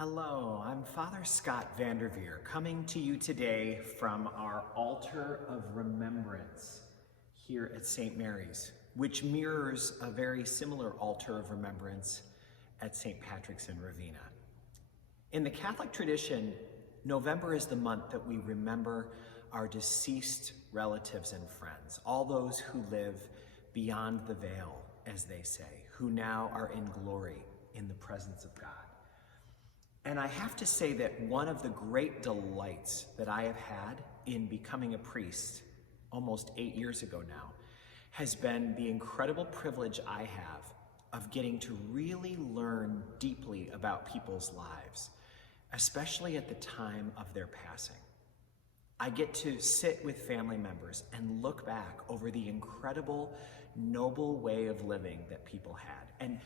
Hello, I'm Father Scott Vanderveer, coming to you today from our altar of remembrance here at St. Mary's, which mirrors a very similar altar of remembrance at St. Patrick's in Ravenna. In the Catholic tradition, November is the month that we remember our deceased relatives and friends, all those who live beyond the veil, as they say, who now are in glory in the presence of God. And I have to say that one of the great delights that I have had in becoming a priest almost 8 years ago now has been the incredible privilege I have of getting to really learn deeply about people's lives, especially at the time of their passing. I get to sit with family members and look back over the incredible, noble way of living that people had.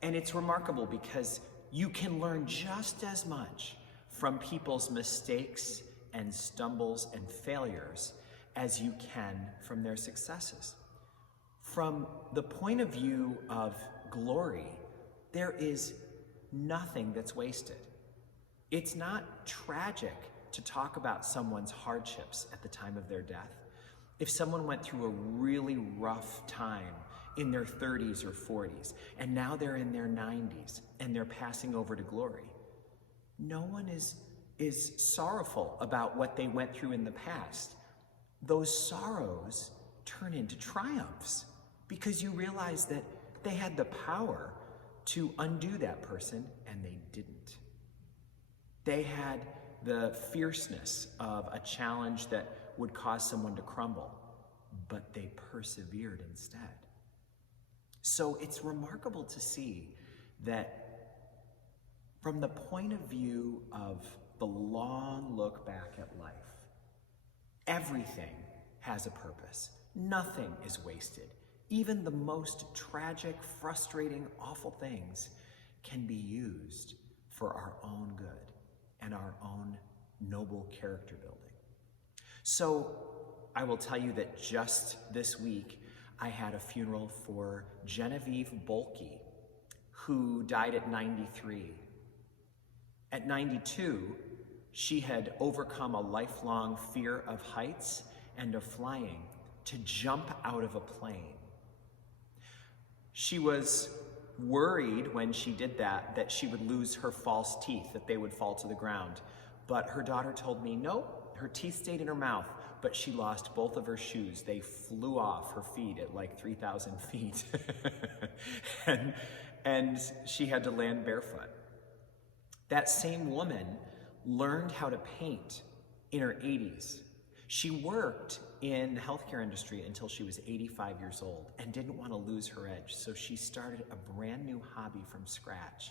And it's remarkable because you can learn just as much from people's mistakes and stumbles and failures as you can from their successes. From the point of view of glory, there is nothing that's wasted. It's not tragic to talk about someone's hardships at the time of their death. If someone went through a really rough time in their 30s or 40s, and now they're in their 90s and they're passing over to glory, no one is sorrowful about what they went through in the past. Those sorrows turn into triumphs because you realize that they had the power to undo that person and they didn't. They had the fierceness of a challenge that would cause someone to crumble, but they persevered instead. So it's remarkable to see that from the point of view of the long look back at life, everything has a purpose. Nothing is wasted. Even the most tragic, frustrating, awful things can be used for our own good and our own noble character building. So I will tell you that just this week, I had a funeral for Genevieve Bolke, who died at 93. At 92, she had overcome a lifelong fear of heights and of flying to jump out of a plane. She was worried when she did that she would lose her false teeth, that they would fall to the ground. But her daughter told me, no, her teeth stayed in her mouth, but she lost both of her shoes. They flew off her feet at like 3,000 feet. and she had to land barefoot. That same woman learned how to paint in her 80s. She worked in the healthcare industry until she was 85 years old and didn't want to lose her edge. So she started a brand new hobby from scratch,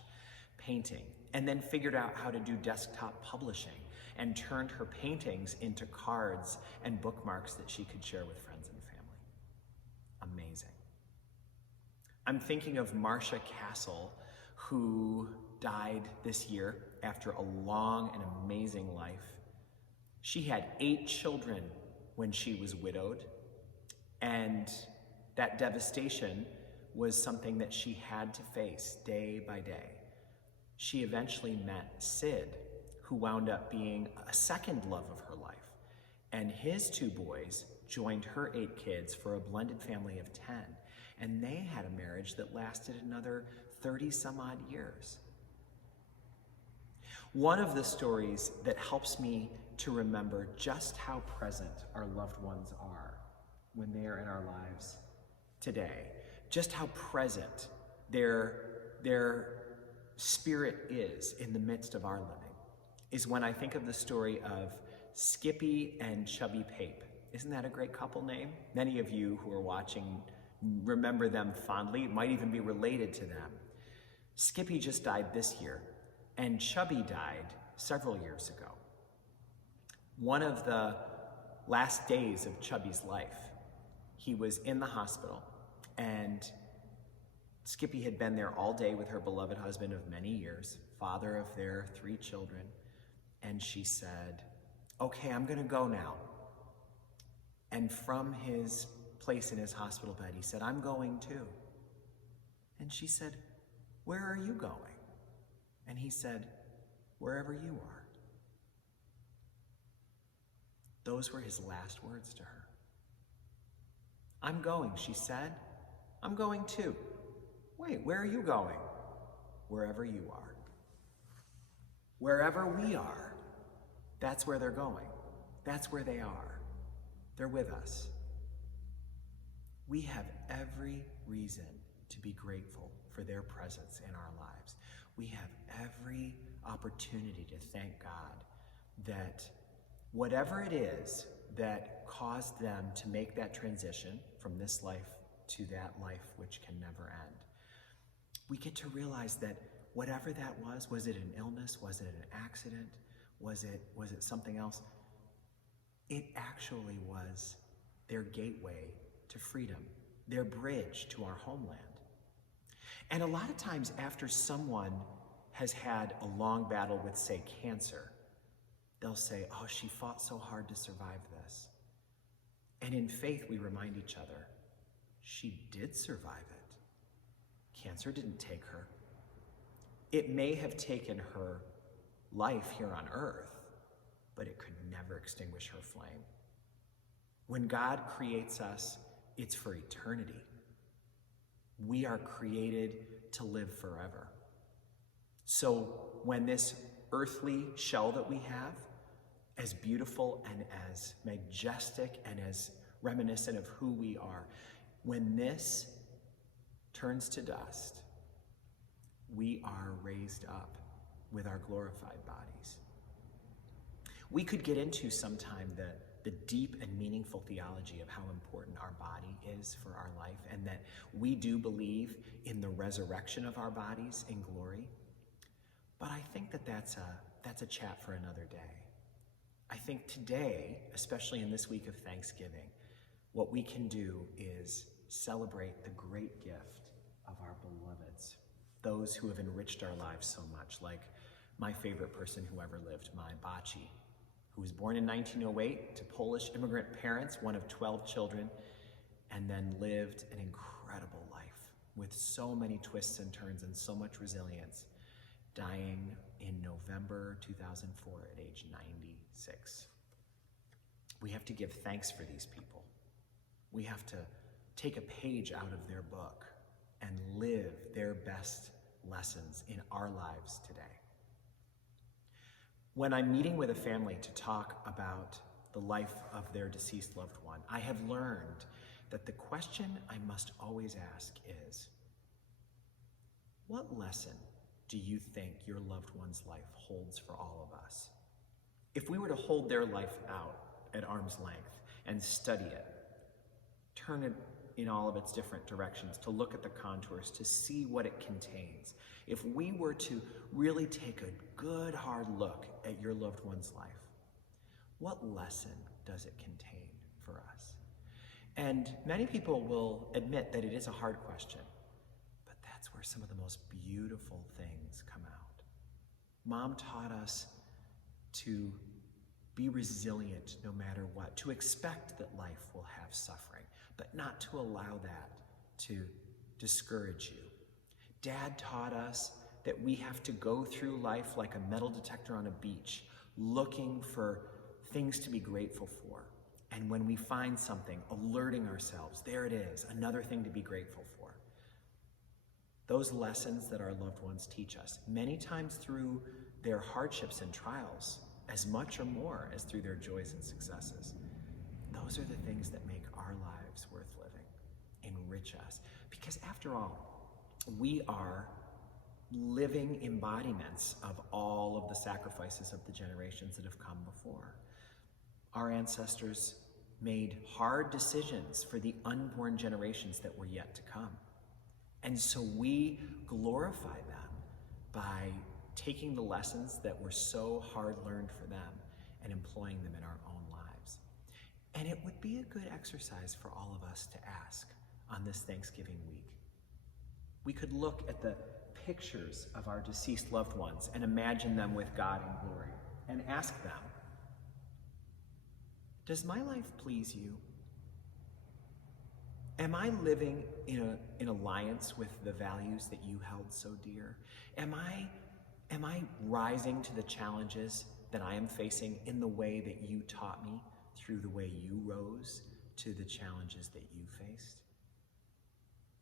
painting, and then figured out how to do desktop publishing and turned her paintings into cards and bookmarks that she could share with friends and family. Amazing. I'm thinking of Marcia Castle, who died this year after a long and amazing life. She had 8 children when she was widowed, and that devastation was something that she had to face day by day. She eventually met Sid, who wound up being a second love of her life, and his 2 boys joined her 8 kids for a blended family of 10, and they had a marriage that lasted another 30 some odd years. One of the stories that helps me to remember just how present our loved ones are when they are in our lives today, just how present their spirit is in the midst of our living, is when I think of the story of Skippy and Chubby Pape. Isn't that a great couple name? Many of you who are watching remember them fondly, might even be related to them. Skippy just died this year, and Chubby died several years ago. One of the last days of Chubby's life, he was in the hospital, and Skippy had been there all day with her beloved husband of many years, father of their 3 children, and she said, okay, I'm gonna go now. And from his place in his hospital bed, he said, I'm going too. And she said, where are you going? And he said, wherever you are. Those were his last words to her. I'm going, she said. I'm going too. Wait, where are you going? Wherever you are. Wherever we are, that's where they're going. That's where they are. They're with us. We have every reason to be grateful for their presence in our lives. We have every opportunity to thank God that whatever it is that caused them to make that transition from this life to that life which can never end, we get to realize that whatever that was it an illness? Was it an accident? Was it something else? It actually was their gateway to freedom, their bridge to our homeland. And a lot of times after someone has had a long battle with, say, cancer, they'll say, oh, she fought so hard to survive this. And in faith, we remind each other, she did survive it. Cancer didn't take her. It may have taken her life here on earth, but it could never extinguish her flame. When God creates us, it's for eternity. We are created to live forever. So when this earthly shell that we have, as beautiful and as majestic and as reminiscent of who we are, when this turns to dust, we are raised up with our glorified bodies. We could get into sometime the deep and meaningful theology of how important our body is for our life, and that we do believe in the resurrection of our bodies in glory. But I think that's a chat for another day. I think today, especially in this week of Thanksgiving, what we can do is celebrate the great gift of our beloveds, those who have enriched our lives so much, like my favorite person who ever lived, my Baci, who was born in 1908 to Polish immigrant parents, one of 12 children, and then lived an incredible life with so many twists and turns and so much resilience, dying in November 2004 at age 96. We have to give thanks for these people. We have to take a page out of their book and live their best lessons in our lives today. When I'm meeting with a family to talk about the life of their deceased loved one, I have learned that the question I must always ask is, what lesson do you think your loved one's life holds for all of us? If we were to hold their life out at arm's length and study it, turn it in all of its different directions, to look at the contours, to see what it contains, if we were to really take a good hard look at your loved one's life, what lesson does it contain for us? And many people will admit that it is a hard question, but that's where some of the most beautiful things come out. Mom taught us to be resilient no matter what, to expect that life will have suffering, but not to allow that to discourage you. Dad taught us that we have to go through life like a metal detector on a beach, looking for things to be grateful for. And when we find something, alerting ourselves, there it is, another thing to be grateful for. Those lessons that our loved ones teach us, many times through their hardships and trials, as much or more as through their joys and successes, those are the things that make our lives worth living, enrich us. Because after all, we are living embodiments of all of the sacrifices of the generations that have come before. Our ancestors made hard decisions for the unborn generations that were yet to come. And so we glorify them by taking the lessons that were so hard learned for them and employing them in our own lives. And it would be a good exercise for all of us to ask on this Thanksgiving week. We could look at the pictures of our deceased loved ones and imagine them with God in glory and ask them, does my life please you? Am I living in alliance with the values that you held so dear? Am Am I rising to the challenges that I am facing in the way that you taught me, through the way you rose to the challenges that you faced?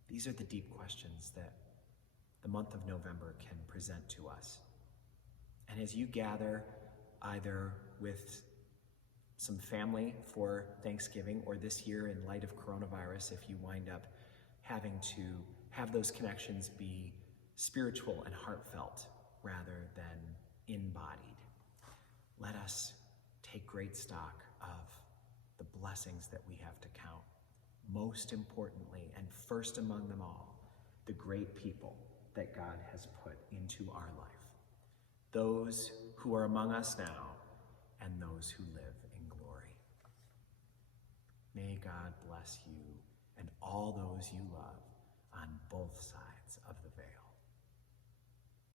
These are the deep questions that the month of November can present to us. And as you gather either with some family for Thanksgiving, or this year in light of coronavirus, if you wind up having to have those connections be spiritual and heartfelt rather than embodied, let us take great stock of the blessings that we have to count. Most importantly, and first among them all, the great people that God has put into our life. Those who are among us now and those who live in glory. May God bless you and all those you love on both sides of the veil.